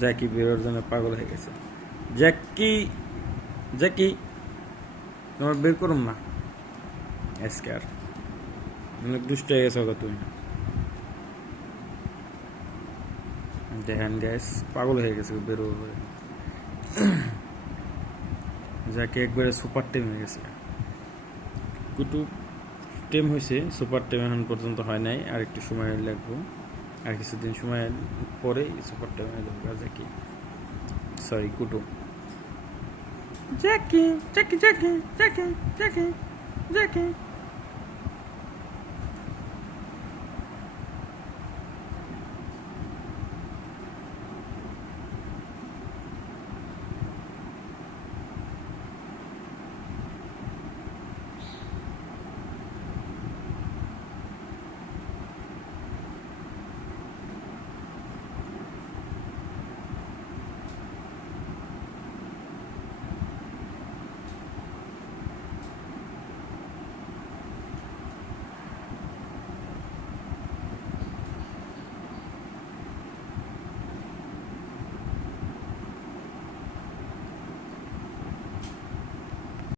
জ্যাকি বেরোর জন্য পাগল হয়ে গেছে। জ্যাকি, জ্যাকি, তোমার বের করুন না আজকে আর, অনেক দুষ্ট হয়ে গেছো গো তুমি। দেখেন গ্যাস পাগল হয়ে গেছে বেরো, যাকে একবারে সুপার টিম হয়ে গেছে। কুটু টিম হয়েছে, সুপার টিম এখন পর্যন্ত হয় নাই, আর একটু সময় লাগবে, আর কিছুদিন সময় পরেই সুপার টিম হয়ে যাবে জ্যাকি, সরি কুটু। জ্যাকি জ্যাকি জ্যাকি জ্যাকি জ্যাকি জ্যাকি